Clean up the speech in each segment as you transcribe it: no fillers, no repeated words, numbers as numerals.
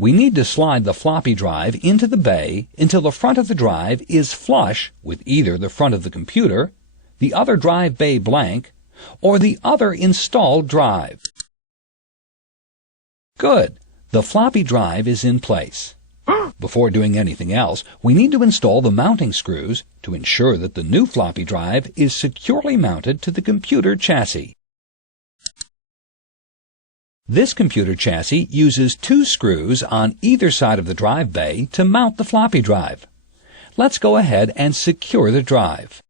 We need to slide the floppy drive into the bay until the front of the drive is flush with either the front of the computer, the other drive bay blank, or the other installed drive. Good. The floppy drive is in place. Before doing anything else, we need to install the mounting screws to ensure that the new floppy drive is securely mounted to the computer chassis. This computer chassis uses 2 screws on either side of the drive bay to mount the floppy drive. Let's go ahead and secure the drive.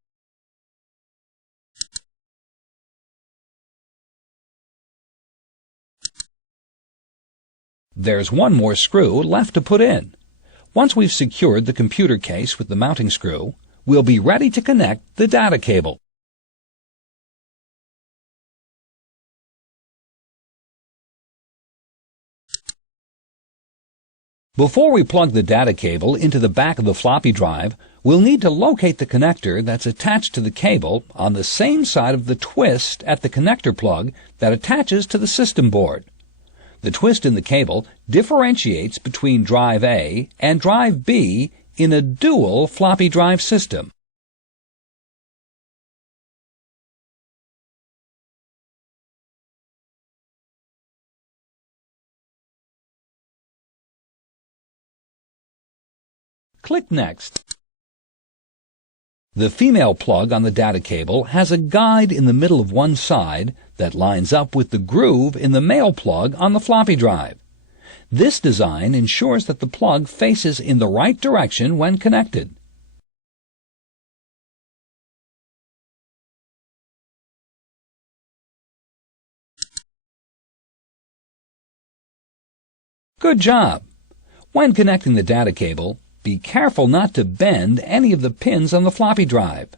There's one more screw left to put in. Once we've secured the computer case with the mounting screw, we'll be ready to connect the data cable. Before we plug the data cable into the back of the floppy drive, we'll need to locate the connector that's attached to the cable on the same side of the twist at the connector plug that attaches to the system board. The twist in the cable differentiates between drive A and drive B in a dual floppy drive system. Click Next. The female plug on the data cable has a guide in the middle of one side that lines up with the groove in the male plug on the floppy drive. This design ensures that the plug faces in the right direction when connected. Good job! When connecting the data cable, be careful not to bend any of the pins on the floppy drive.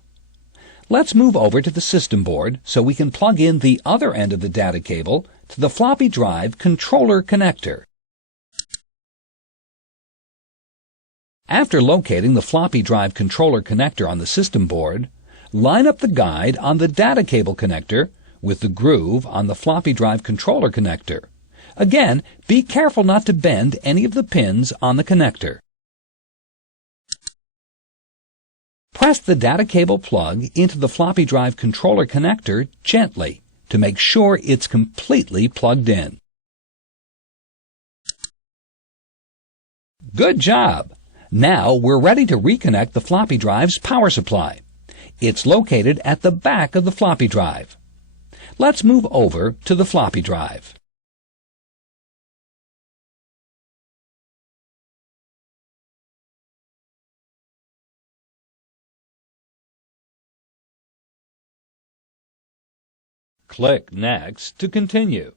Let's move over to the system board so we can plug in the other end of the data cable to the floppy drive controller connector. After locating the floppy drive controller connector on the system board, line up the guide on the data cable connector with the groove on the floppy drive controller connector. Again, be careful not to bend any of the pins on the connector. Press the data cable plug into the floppy drive controller connector gently to make sure it's completely plugged in. Good job! Now we're ready to reconnect the floppy drive's power supply. It's located at the back of the floppy drive. Let's move over to the floppy drive. Click Next to continue.